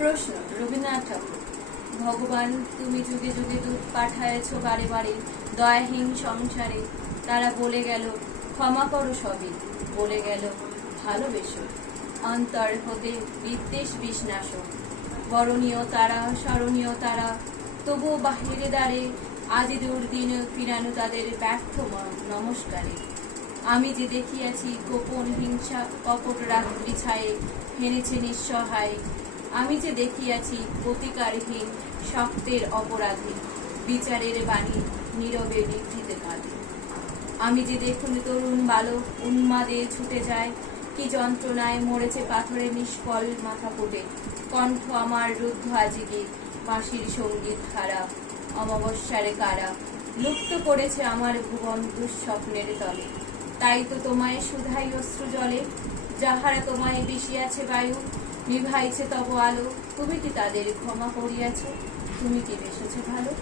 প্রশ্ন রবীন্দ্রনাথ ঠাকুর। ভগবান তুমি যুগে যুগে দূত পাঠায়েছ বারে বারে দয়াহীন সংসারে। তারা বলে গেল ক্ষমা করো সবই, বলে গেল ভালোবেসো। অন্তর হতে বিদ্বেষ বিষ্ণাস। বরণীয় তারা স্মরণীয় তারা, তবুও বাহিরে দ্বারে আজ দুর্দিন ফিরানো তাদের ব্যর্থ নমস্কারে। আমি যে দেখিয়াছি গোপন হিংসা কপট রাত্রি ছায়ে হেনেছে নিঃসহায়। আমি যে দেখিয়াছি প্রতিকারহীন শক্তের অপরাধী বিচারের বাণী নীরবে নিভৃতে কাঁদে। আমি যে দেখুন তরুণ বালক উন্মাদে ছুটে যায়, কি যন্ত্রণায় মরেছে পাথরে নিষ্ফল মাথা ফুটে। কণ্ঠ আমার রুদ্ধ আজিকে বাঁশির সঙ্গীত হারা অমাবস্যারে কারা লুপ্ত করেছে আমার ভুবন দুঃস্বপ্নের তলে। তাই তো তোমায় সুধাই অশ্রু জলে, যাহারা তোমায় বিষিয়াছে বায়ু নিভাইছে তব আলো। তুমি কি তাদের ক্ষমা করিয়াছ? তুমি কি বেসেছ ভালো?